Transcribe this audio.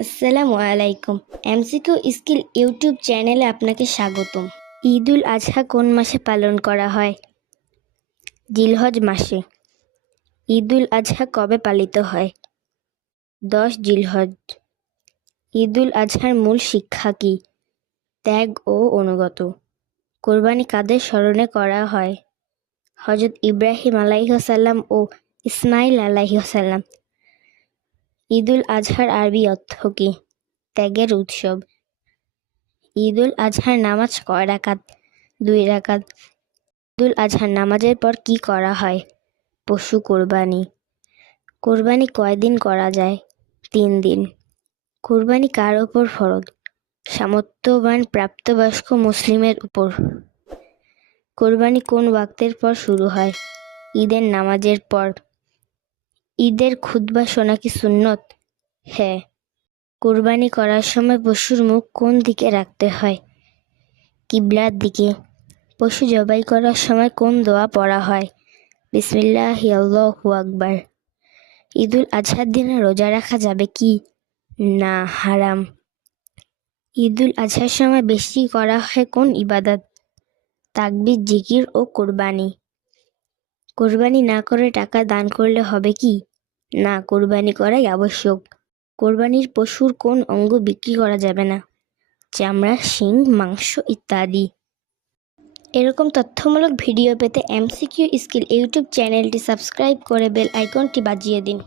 আসসালামু আলাইকুম। MCQ skill YouTube চ্যানেলে আপনাকে স্বাগতম। ঈদুল আজহা কোন মাসে পালন করা হয়? জিলহজ মাসে। ঈদুল আজহা কবে পালিত হয়? 10 জিলহজ। ঈদুল আজহার মূল শিক্ষা কি? ত্যাগ ও অনুগত। কোরবানি কাদের স্মরণে করা হয়? হজরত ইব্রাহিম আলাইহিসসালাম ও ইসমাইল আলাইহিসসালাম। ঈদুল আজহার আরবি অর্থ কি? ত্যাগের উৎসব। ঈদুল আজহার নামাজ কয় রাকাত? 2 রাকাত। ঈদুল আজহার নামাজের পর কি করা হয়? পশু কোরবানি। কোরবানি কয়দিন করা যায়? 3 দিন। কোরবানি কার ওপর ফরজ? সামর্থ্যবান প্রাপ্তবয়স্ক মুসলিমের উপর। কোরবানি কোন ওয়াক্তের পর শুরু হয়? ঈদের নামাজের পর। ঈদের খুতবা শোনা কি সুন্নত? হ্যাঁ। কোরবানি করার সময় পশুর মুখ কোন দিকে রাখতে হয়? কিবলার দিকে। পশু জবাই করার সময় কোন দোয়া পড়া হয়? বিসমিল্লাহি আল্লাহু আকবার। ঈদুল আজহার দিনে রোজা রাখা যাবে কি? না, হারাম। ঈদুল আজহার সময় বেশি করা হয় কোন ইবাদত? তাকবীর, জিকির ও কোরবানি। কোরবানি না করে টাকা দান করলে হবে কি? না, কোরবানি করাই আবশ্যক। কোরবানির পশুর কোন অঙ্গ বিক্রি করা যাবে না? চামড়া, শিং, মাংস ইত্যাদি। এরকম তথ্যমূলক ভিডিও পেতে এমসিকিউ স্কিল ইউটিউব চ্যানেলটি সাবস্ক্রাইব করে বেল আইকনটি বাজিয়ে দিন।